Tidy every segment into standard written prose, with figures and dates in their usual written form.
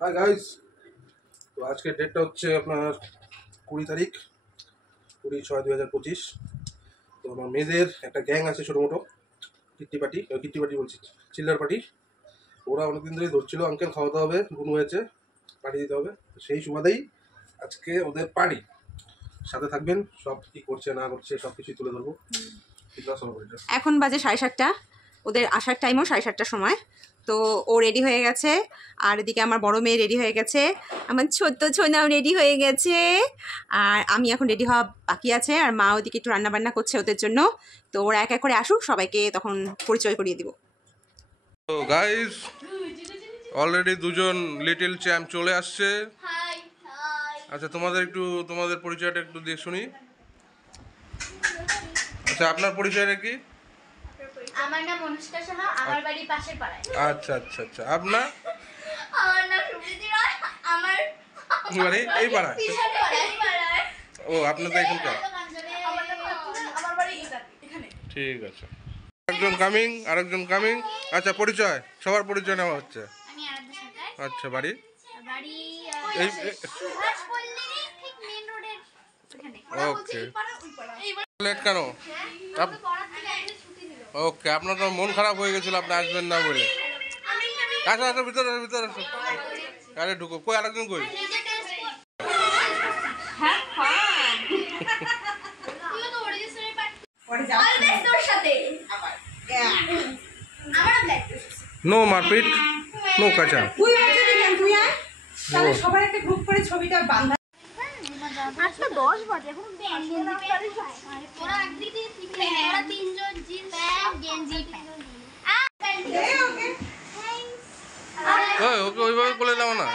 Hi guys, তো আজকের ডেটটা হচ্ছে আপনার 20 তারিখ 20/6/2025। তো আমার মেয়েদের একটা গ্যাং আছে ছোটো মোটো, কিট্টি পার্টি বলছি, চিল্লার পার্টি। ওরা অনেকদিন ধরেই ধরছিল আঙ্কেল খাওয়াতে হবে, গুণ হয়েছে, পার্টি দিতে হবে। সেই সুবাদেই আজকে ওদের পার্টি। সাথে থাকবেন, সব কী করছে না করছে সব কিছুই তুলে ধরবো। এখন বাজে 7:30, ওদের আসার টাইমও 7:30টার সময়। তো ও রেডি হয়ে গেছে, আর এদিকে আমার বড় মেয়ে রেডি হয়ে গেছে, আমার ছোট্ট ছোনাও রেডি হয়ে গেছে, আর আমি এখন রেডি হওয়া বাকি আছে। আর মা ওদিকে একটু রান্নাবান্না করছে ওদের জন্য। তো ওরা এক এক করে আসুক, সবাইকে তখন পরিচয় করিয়ে দিব। তো গাইস, অলরেডি দুজন লিটল চ্যাম্প চলে আসছে। আচ্ছা, তোমাদের পরিচয়টা একটু দিয়ে শুনি। আচ্ছা, আপনার পরিচয়টা কি? আমার নাম অনুষ্কা সাহা, আমার বাড়ি পাশের পাড়ায়। আচ্ছা আচ্ছা আচ্ছা, আপনার? আমার নাম সুপ্রীতি রায়, আমার বাড়ি এই পাড়ায়। পাড়ায়। ও, আপনার তো এখানকার। আমার বাড়ি এখানে। ঠিক আছে, আরেকজন কামিং। আচ্ছা, পরিচয়, সবার পরিচয় নেওয়া হচ্ছে। আমি আরাধ্য সরকার। আচ্ছা, বাড়ি এই সুভাষ পল্লী, ঠিক মেইন রোডের এখানে। ওকে, লেট কেন? ওকে, আপনার তো মন খারাপ হয়ে গেছিল, আপনি আসবেন না বলে। আসো আসো, ভিতরে আসো। আরে ঢুকো, কই আরেকজন কই? নো মারপিট, নো কাঁচা। সবার একটা গ্রুপ করে ছবিটা বাঁধা। 8:10 বাজে, এখন তোরা একদিকে শিখলে, তোরা তিনজন জিন্স প্যান্ট গেঞ্জি প্যান্ট। ওকে ওইভাবে বলে নাও না।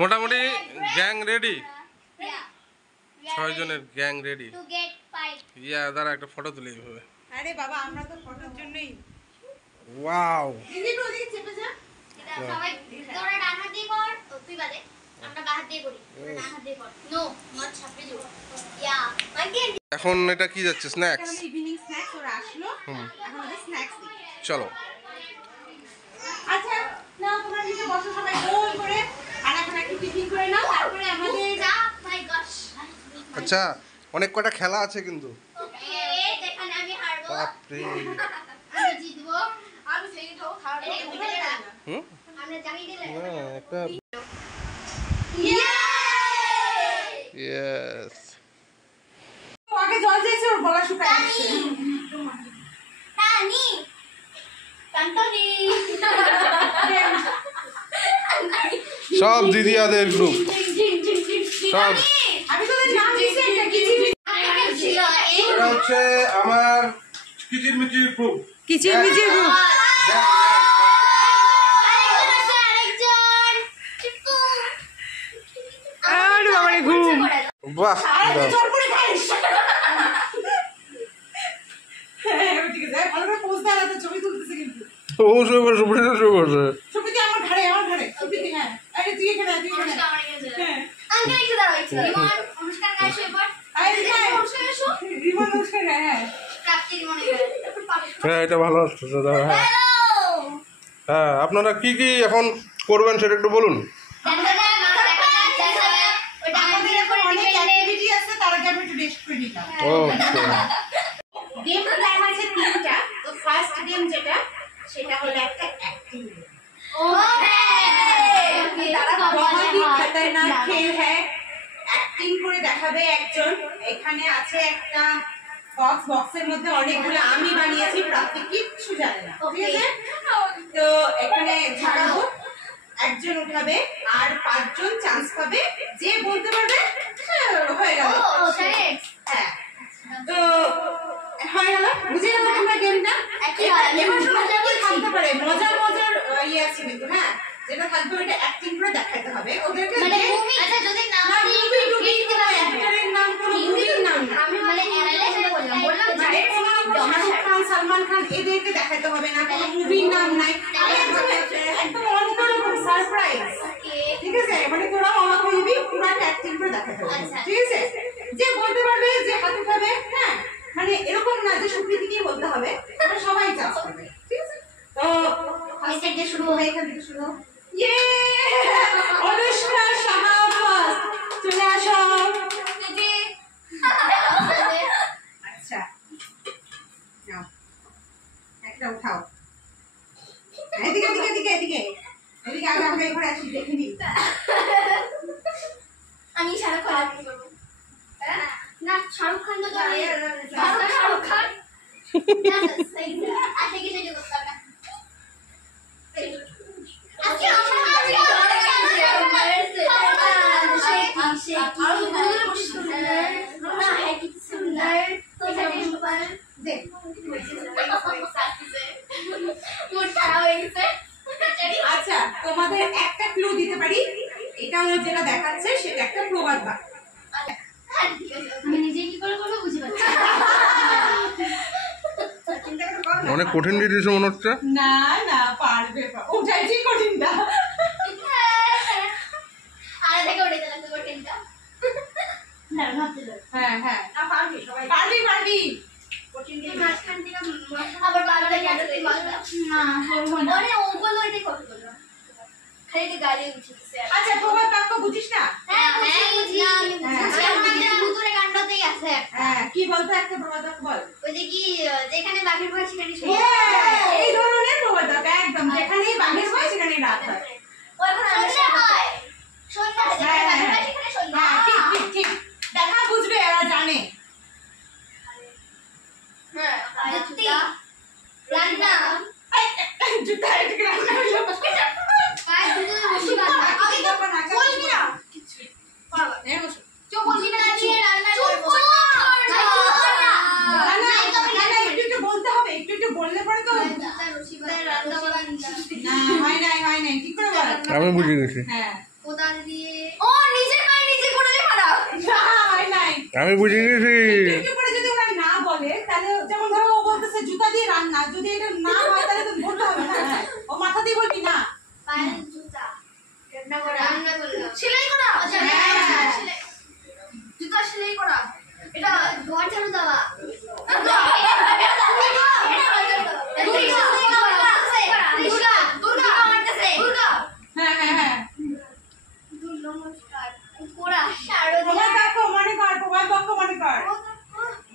মোটামুটি গ্যাং রেডি, 6 জনের গ্যাং রেডি। দাঁড়া, একটা ফটো তুলে এইভাবে। আরে বাবা, আমরা তো ফটোর জন্যই। ওয়াও, তোরা ডান হাত দিয়ে কর, তুই বাদে আমরা বাঁ হাত দিয়ে করি। ডান হাত দিয়ে কর, নো নট ছাপে দিও। এখন এটা কি যাচ্ছে? Snacks, evening snacks. ওরা আসলো, এখন ওদের স্ন্যাক্স দিই। চলো। আচ্ছা নাও, তোমরা নিচে বসো সবাই গোল করে, আর এখন একটু টিফিন করে নাও, তারপরে আমাদের মাই গশ। আচ্ছা, অনেক কটা খেলা আছে কিন্তু। ওকে, এখানে আমি হারবো, বাপরে, আমি জিতবো, আমি সেইটাও খাওয়াবো। আমরা জানি দিলে না একটা ইয়েস। আগে জল চাইছে, ওর গলা শুকায় গেছে। টানি কান্তনি সব দিদিয়াদের গ্রুপ, সব। আমি তোদের নাম দিছি, এটা কি ছিল? এটা হচ্ছে আমার কিচিরমিচির গ্রুপ। কিচিরমিচির গ্রুপ। আর বাবারে ঘুম। বাহ, জল করে খাইস। ঠিক আছে, ভালো করে পোজ দাও, তো ছবি তুলতেছে কিন্তু। ও শুয়ে পড়ে ছবিতে আমার ঘরে ছবিতে। হ্যাঁ, আরে তুই এখানে হ্যাঁ। আঙ্কেল একটু দাঁড়াও, একটু রিমন অনুষ্ঠান গায়ে শুয়ে পড়। আরে অনুষ্ঠান এসো, রিমন অনুষ্ঠান। হ্যাঁ প্রাপ্তি রিমনের গায়ে একটু পাশ। হ্যাঁ, এটা ভালো হচ্ছে দাদা। হ্যাঁ হ্যালো, হ্যাঁ, আপনারা কি কি এখন করবেন সেটা একটু বলুন। আমাদের এখন অনেক অ্যাক্টিভিটি আছে, তার আগে আমি একটু রেস্ট করে নিলাম। ওকে, গেম প্ল্যান আছে 3টা। তো ফার্স্ট গেম যেটা, সেটা হলো একটা অ্যাক্টিং। তারা बहुत ही खतरनाक खेल है। অ্যাক্টিং করে দেখাবে একজন। এখানে আছে একটা বক্সের মধ্যে অনেকগুলো আমি বানিয়েছি, প্রাপ্তি কিচ্ছু জানে না, ঠিক আছে? তো এখানে ঝাড়াবো, একজন উঠাবে, আর 5 জন চান্স পাবে। যে বলতে পারবে হয়ে গেল। হ্যাঁ, তো হয়ে গেল, বুঝে গেল তোমরা গেমটা। এবার মজা থাকতে পারে, মজার ইয়ে আছে কিন্তু। হ্যাঁ, যেটা থাকবে ওটা অ্যাক্টিং করে দেখাতে হবে ওদেরকে। মানে মুভি, আচ্ছা যদি নাম মুভি অ্যাক্টরের নাম, কোনো মুভির নাম না। আমি মানে অ্যানালাইজ বললাম শাহরুখ খান, সালমান খান এদেরকে দেখাতে হবে না, কোনো মুভির নাম নাই। একদম ফার্স্ট থেকে শুরু হবে, এখান থেকে শুরু হোক। ইয়ে অনুষ্কা সাহা ফার্স্ট, চলে আসো। আচ্ছা নাও একটা উঠাও, এদিকে এদিকে এদিকে এদিকে এদিকে আগে আমরা এখানে আসি দেখে নিই। আমি শাহরুখ খান করবো না, শাহরুখ খান তো শাহরুখ খান আজকে কি সেটা করতে হবে আজকে আচ্ছা তোমাদের একটা ক্লু দিতে পারি, এটা হলো যেটা দেখাচ্ছে সেটা একটা প্রবাদ বাক্য। আমি নিজে কি করে করবো বুঝতে পারছি অনেক কঠিন দিয়েছে মনে হচ্ছে। না না পারবে, ওটাই ঠিক কঠিনটা। আরে দেখো ওটা লাগবে কঠিনটা না ভাবতে দাও। হ্যাঁ হ্যাঁ না পারবি, সবাই পারবি পারবি। মাঝখান থেকে আবার বাংলা গেছে না মানে ওগুলো এটাই কত বললো খালি গাড়ি উঠেছে। আচ্ছা প্রবাদ বাক্য বুঝিস না? হ্যাঁ হ্যাঁ বুঝি আমি বুঝি আমাদের ভুতুরে কাণ্ডতেই আছে একটা। হ্যাঁ কি বলতো একটা প্রবাদ বাক্য বল। ওই যে কি যেখানে বাঘের ভয় সেখানে এই ধরনের প্রবাদ বাক্য একদম, যেখানেই বাঘের ভয় সেখানেই রাত হয়। সন্ধ্যা হয়, সন্ধ্যা যেখানে বাঘের ভয় সেখানে সন্ধ্যা। হ্যাঁ ঠিক ঠিক ঠিক, দেখা বুঝবে এরা জানে। হ্যাঁ জুতা রান্না জুতা এদিকে রান্না হলো। কাজ দুটো বসি বাঁধা আগে তো বলবি না কিছু বাবা এই বসো। চুপ বসি না দিয়ে রান্না করব না না না একটু একটু বলতে হবে, একটু একটু বললে পরে তো। জুতা রশি বাঁধা রান্না করা না হয় নাই ঠিক করে বল। আমি বুঝে গেছি, হ্যাঁ কোদাল দিয়ে ও নিজে পায় নিজে কোদালে মারা না হয় নাই। আমি বুঝে গেছি। একটু করে যদি ওরা না বলে তাহলে, যেমন ধরো ও বলতেছে জুতা দিয়ে রান্না, যদি এটা না হয় তাহলে তো বলতে হবে না। ও মাথা দিয়ে বলবি না। পায়ের জুতা রান্না করলাম সেলাই করা আচ্ছা হ্যাঁ। সেলাই জুতা সেলাই করা এটা ঘর ঝাড়ু দেওয়া হ্যাঁ হ্যাঁ হ্যাঁ নমস্কার কোরা শাড়ি প্রবাদ বাক্য মনে কর, প্রবাদ বাক্য মনে কর।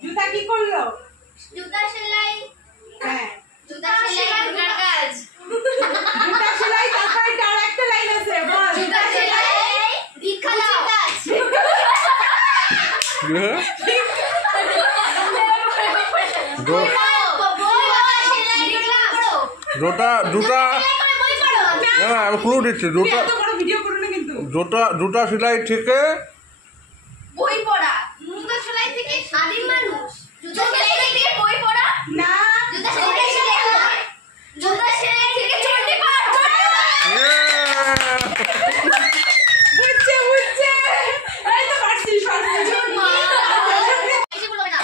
জুতা কি করলো? জুতা সেলাই হ্যাঁ জুতা সেলাই কোনার কাজ জুতা সেলাই, তারপরে আর একটা লাইন আছে বল। জুতা সেলাই ভিক্ষা দাও কাজ জুতা জুতা না আমি ক্লু দিচ্ছি, জুতা এত বড় ভিডিও করো না কিন্তু। জুতা সেলাই থেকে বই পড়া জুতা সেলাই থেকে আদিম মানুষ জুতা সেলাই থেকে বই পড়া না জুতা সেলাই জুতা সেলাই থেকে চন্ডী পাঠ বুঝছে এই তো পারছিস এসে বলবে না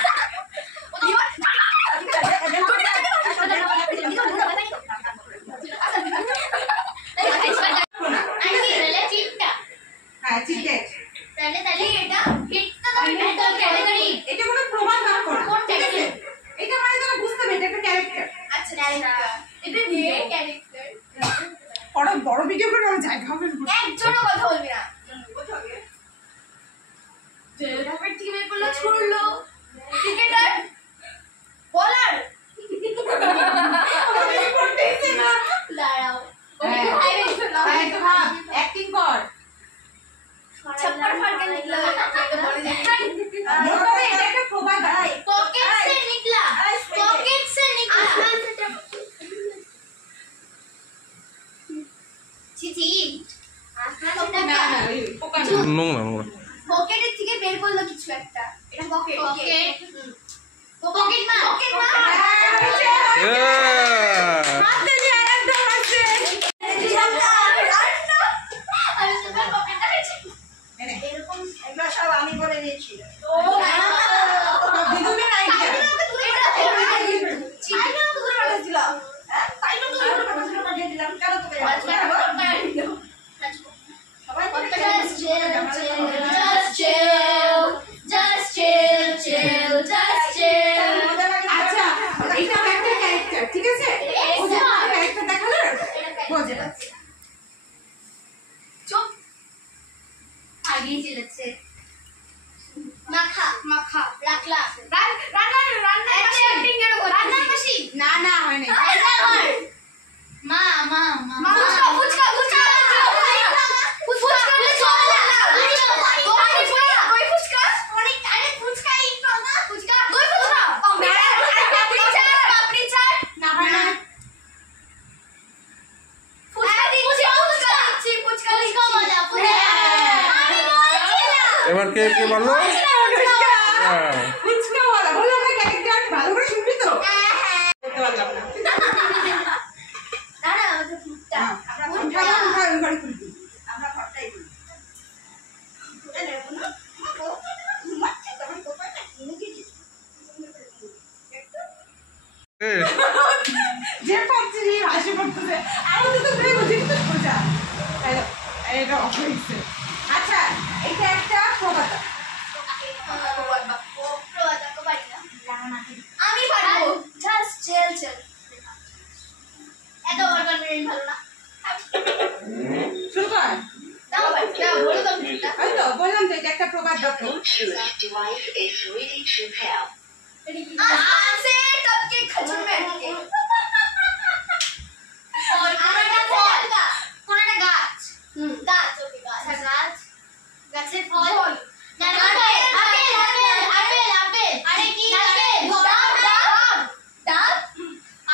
হ্যাঁ চিটে। এটা কোনো প্রবাদ বাক্য না, কোন ঠিক আছে? character? এটা মানে তোরা বুঝতে হবে, এটা একটা ক্যারেক্টার। বড় ভিডিও করে আমার জায়গা হবে না। একজনও কথা বলবি না পকেট থেকে বের করলো ছুড়লো ক্রিকেটার বলার করতেইছে না। দাঁড়াও হ্যাঁ তো ভাব, অ্যাক্টিং কর। छप्पर फाड़ के निकला মোট কথা এটা একটা প্রবাদ বাক্য। पॉकेट से निकला पॉकेट से निकला চিচি আসমান না থেকে না এই পোকা না। নোংরা নোংরা। পকেটের থেকে বের করলো কিছু একটা এটা পকেট পকেট পকেট মা হাতে নিয়ে একদম আছে। আমি তোমার পকেটটা খাইছি এনে এরকম এগুলো সব আমি বলে দিয়েছি। ও দিদুনের আইডিয়া। তাই তো তুমি ওগুলো পাঠাচ্ছিল, পাঠিয়ে দিলাম। কেন তোকে সবাই বলে Just chill, just chill, just chill, chill, just chill. আচ্ছা এটা একটা ক্যারেক্টার, ঠিক আছে? ও যে ক্যারেক্টার দেখালো, এবার কে কে বললো? হ্যাঁ। ফুচকাওয়ালা বললাম না ক্যারেক্টার ভালো করে শুনবি তো বলতে পারলাম না না আমাদের ফুটটা আমরা উঠাই উঠাই ঘরে খুলবি আমরা ঘরটাই করি এনে বলো ঘুমাচ্ছে তখন কোপাটা কিনে দিয়েছিস এ, যে পাচ্ছি হাসি পড়তেছে আমি তো ঘুরে বুঝি তো সোজা এটা অফ হয়েছে আচ্ছা এটা একটা প্রবাদ আমি পারবো জাস্ট চেল এত ওভার কনফিডেন্ট ভালো না শুরু কর দাও বলো তো ফুটটা আমি তো বললাম যে এটা একটা প্রবাদ বাক্য Bluetooth device is ready to pair. आसे तब के खजूर में अटके और कोनটা ফল কোনটা গাছ গাছ ওকে গাছ গাছ গাছের ফল না আপেল আরে কি ডাব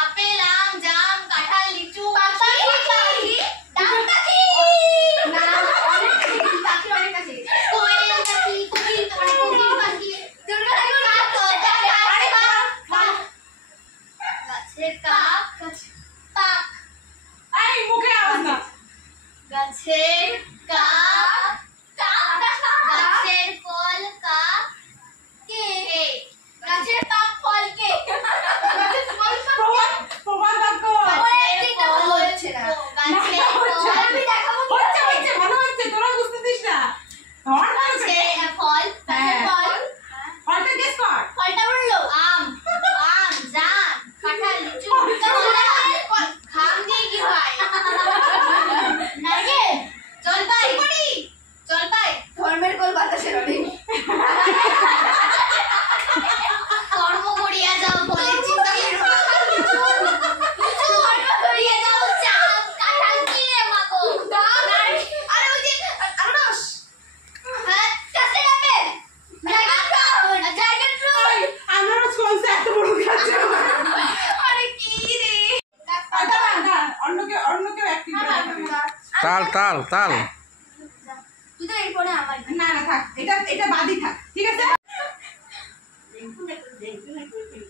আপেল আম জাম কাঁঠাল লিচু পাখি ডাবটা কি না অনেক পাখি অনেক আছে কোয়েল পাখি কোকিল পাখি দুর্গা ঠাকুর গাছের কাক পাক এই মুখে আওয়াজ না গাছের কাক গাছের ফল কাক কে গাছের পাক ফল কে গাছের ফল প্রবাদ প্রবাদ বাক্য হচ্ছে না গাছের ফল আমি দেখাবো হচ্ছে ভালো হচ্ছে তোরা বুঝতেছিস না তোমার ভালো হচ্ছে গাছের ফল গাছের ফল ফলটা গেস কর ফলটা বললো আম জাম কাঁঠাল লিচু খাম দিয়ে কি হয় নারকেল জলপাই ধর্মের কোল বাতাসের অনেক কর্ম করিয়া যাও বলে চিন্তা কর্ম করিয়া যাও চাপ কাঁঠাল কি রে মাগো আরে ওই যে আনারস হ্যাঁ কাছে আপেল ড্রাগন ফ্রুট আমার কোনটা এত বড় গাছ আরে কি রে অন্যকে অ্যাক্টিভ করে তাল তাল তাল তুই তো এরপরে আমার না না থাক এটা বাদই থাক ঠিক আছে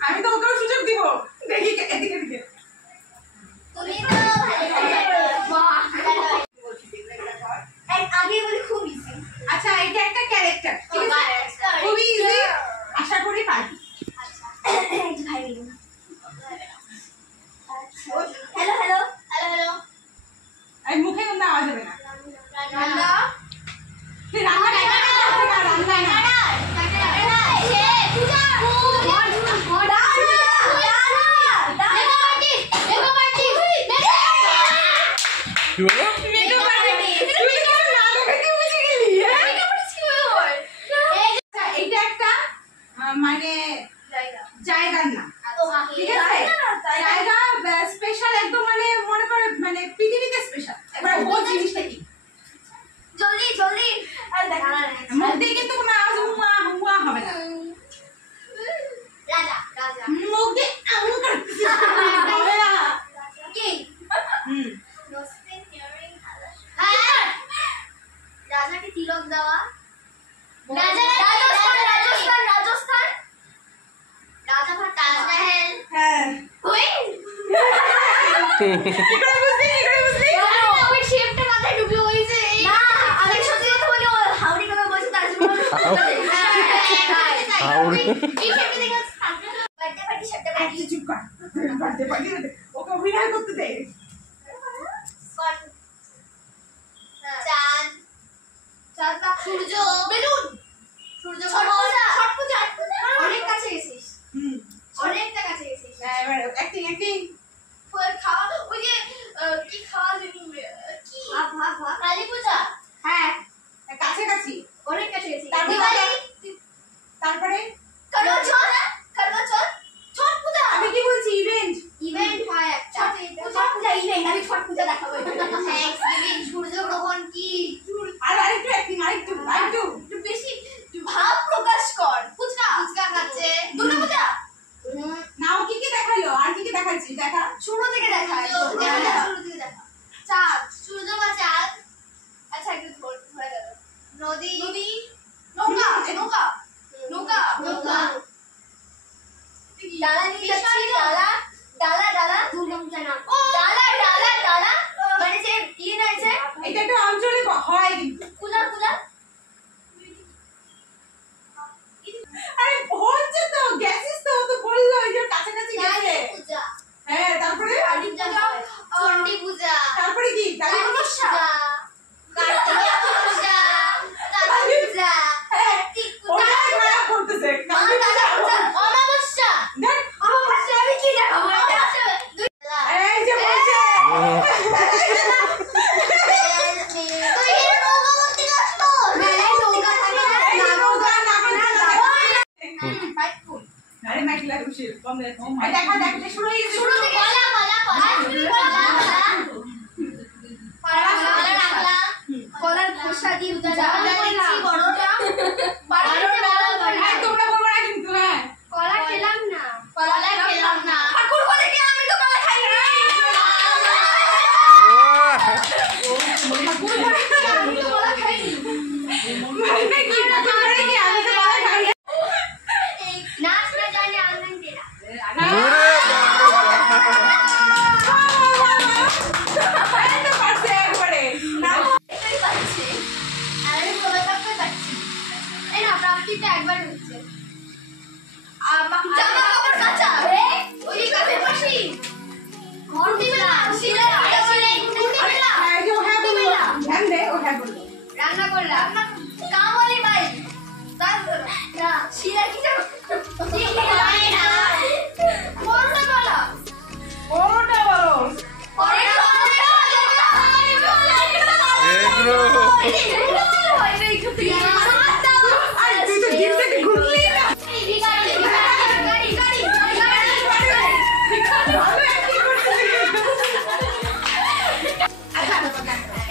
আমি তো ওকেও সুযোগ দিব দেখি এদিকে এদিকে তুমি তো বাহ আগে বলি খুব ইজি আচ্ছা এটা একটা ক্যারেক্টার ঠিক আছে খুবই ইজি আশা করি পারবি হ্যালো এই মুখে কোনো আওয়াজ হবে না রান্না তুই রান্না কি বলো? এইটা একটা মানে জায়গার না ঠিক আছে জায়গা স্পেশাল একদম মানে মনে করে মানে পৃথিবীতে স্পেশাল এবার বল জিনিসটা কি জলদি মুখ দিয়ে কিন্তু কোনো আওয়াজ হুয়া হুয়া হবে না রাজা মুখ দিয়ে আঙুল করতেছিস হবে না কি হুম রাজাকে তিলক দেওয়া রাজস্থান রাজা ভাত তাজমহল হ্যাঁ ওই এগুলো বুঝলি ওই শেপটা মাথায় ঢুকলো ওই যে না আমি সত্যি কথা বলি ও হাওড়ি কথা বলছে তার জন্য হাওড়ি। এই শেপটা দেখে বার্থডে পার্টি শেপটা আচ্ছা চুপ কর বাড়তে পারি ওকে অভিনয় করতে দে চাঁদ সূর্য বেলুন সূর্য ছট পূজা অনেক কাছে গেছিস হুম অনেকটা কাছে গেছিস এবার অ্যাক্টিং ফল খাওয়া ওই যে কি খাওয়া জানি কি কালী পূজা হ্যাঁ কাছাকাছি অনেক কাছে গেছি তারপরে তারপরে ছট পূজা আমি কি বলছি ইভেন্ট ইভেন্ট হয় ছট পূজা ইভেন্ট আমি ছট পূজা দেখাবো থ্যাঙ্কসগিভিং সূর্যগ্রহণ কি আর আরেকটু অ্যাক্টিং আরেকটু একটু বেশি ভাব প্রকাশ কর ফুচকা খাচ্ছে দুর্গা পূজা নাও কি দেখালো আর কি দেখাচ্ছি দেখা শুরু থেকে দেখা শুরু থেকে দেখা চাঁদ সূর্য বা চাঁদ আচ্ছা একটু ধরে গেল নদী দেখা দেখ শুরু হয়ে গেছে শুরু থেকে কলা রাখলাম, কলার খোসা দিয়ে তোমরা বলবো না কিন্তু হ্যাঁ কলা খেলাম না, ঠাকুর বলে কি আমি তো কলা খাই না। नाच न जाने आंगन तेरा। अरे बोला तब तो बच्ची ए ना प्राप्ति तो एक बार होती है জামা কাপড় কাচা ওই কাছে পাশি ঘন্টি মেলা সিলাই ঘন্টি মেলা जो है बोलो ध्यान दे वो है बोलो রান্না করলাম কামলি ভাই তার না সিলাই কি জানো সিলাই না কোনটা বলো ওটা বলো পরে আর তুই তো জিম থেকে ঘুরলি না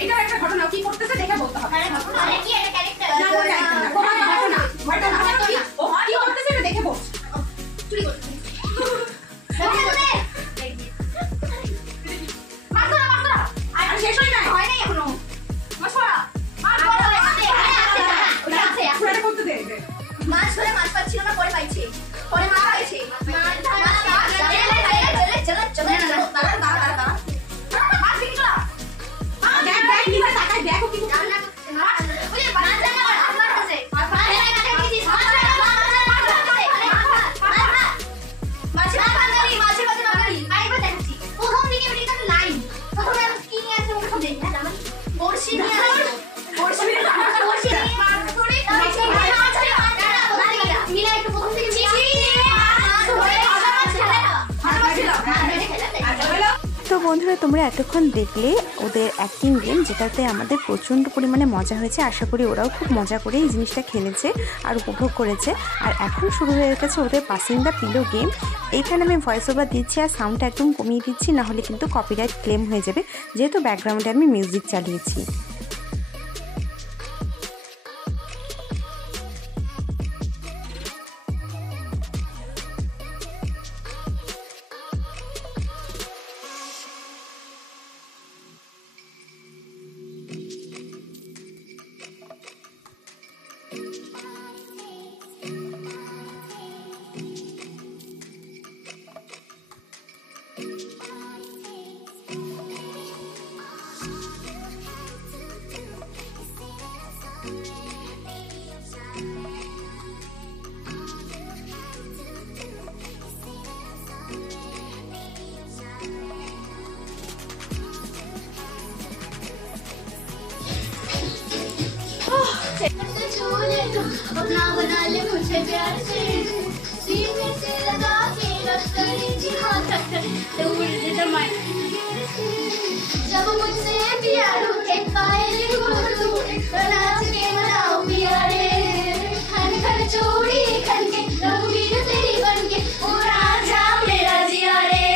এটা একটা ঘটনা কি করতেছে দেখে বলতে হবে না বলে একটা ঘটনা ও কি করতেছে এটা দেখে বল আর শেষ হয় না পুরোটা করতে দে মাছ ধরে মাছ পাচ্ছিল না, পরে পাইছে, পরে মাছ পাইছে দেখ দেখ নিচে তাকাই দেখো কি তো বন্ধুরা তোমরা এতক্ষণ দেখলে ওদের অ্যাক্টিং গেম, যেটাতে আমাদের প্রচণ্ড পরিমাণে মজা হয়েছে। আশা করি ওরাও খুব মজা করে এই জিনিসটা খেলেছে আর উপভোগ করেছে। আর এখন শুরু হয়ে গেছে ওদের পাসিং দ্য পিলো গেম। এইখানে আমি ভয়েস ওভার দিচ্ছি আর সাউন্ডটা একদম কমিয়ে দিচ্ছি, নাহলে কিন্তু কপিরাইট ক্লেম হয়ে যাবে, যেহেতু ব্যাকগ্রাউন্ডে আমি মিউজিক চালিয়েছি। अपना बना ले मुझे प्यार से, सीने से लगा के रख करेंगी हाँ तक जब मुझसे प्यार के कायल तू नाच के मनाओ प्यारे, खन खन चूड़ी खन के रंगीन तेरी बन के पूरा जा मेरा जिया रे।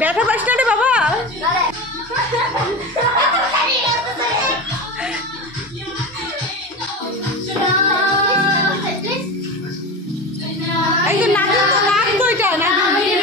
ব্যথা পাস না রে বাবা। এই যে নাগিন তো নাগ তো এটা নাগিন।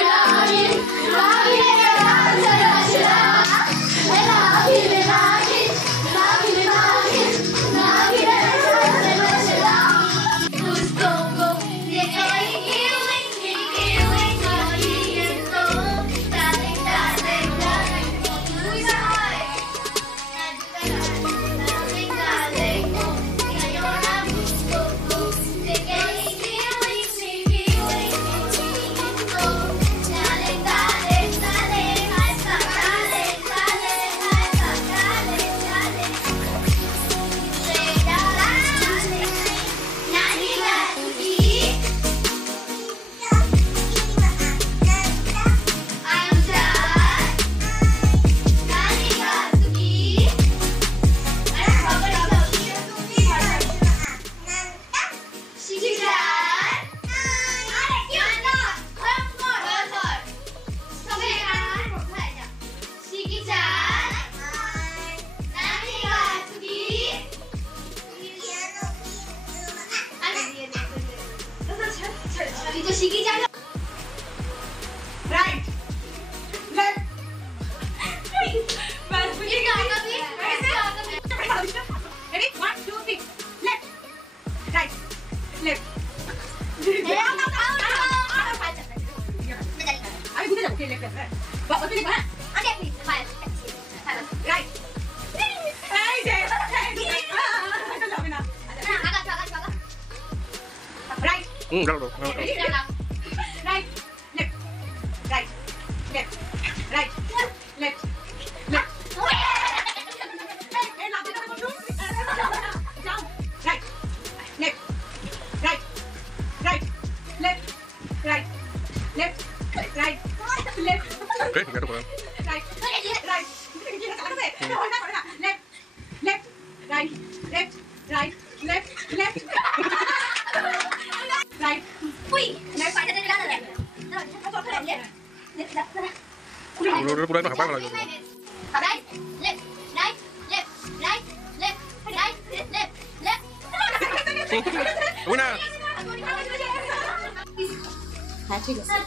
হ্যাঁ ঠিক আছে,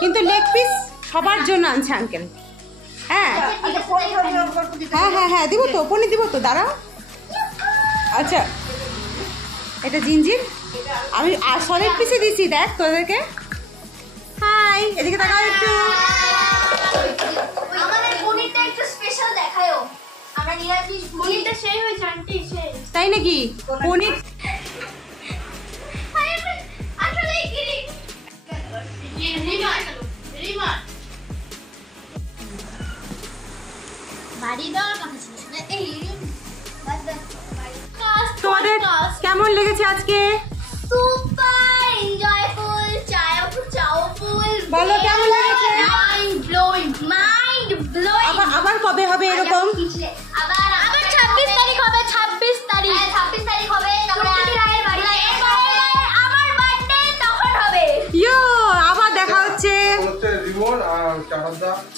কিন্তু লেগ পিস সবার জন্য আনছে আঙ্কেল। হ্যাঁ হ্যাঁ হ্যাঁ হ্যাঁ দিব তো, পনির দিব তো, দাঁড়াও। আচ্ছা এটা জিঞ্জির, আমি সলিড পিসে দিছি, দেখ তোদেরকে। হাই, এদিকে তাকাও একটু। আমাদের পনিরটা একটু স্পেশাল দেখায়ও। আমরা নিরামিষ পনিরটা সেই হয়েছে আন্টি, সেই। তাই নাকি? পনির আসলে গিরি রিমান বাড়ি দেওয়ার কথা ছিল না। এই তোমাদের কেমন লেগেছে আজকে? সুপার এনজয়ফুল, চাওফুল। বলো কেমন লেগেছে? Mind blowing. আবার কবে হবে এরকম? আবার 26 তারিখ হবে, 26 তারিখ। হ্যাঁ 26 তারিখ হবে, তারপরে রায়ের বাড়িতে আমার বার্থডে তখন হবে। ইয়ো, আবার দেখা হচ্ছে।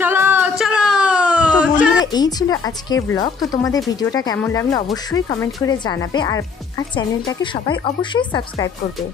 চলো চলো। তো বন্ধুরা, এই ছিল আজকের ব্লগ। তো তোমাদের ভিডিওটা কেমন লাগলো অবশ্যই কমেন্ট করে জানাবে, আর চ্যানেলটাকে সবাই অবশ্যই সাবস্ক্রাইব করবে।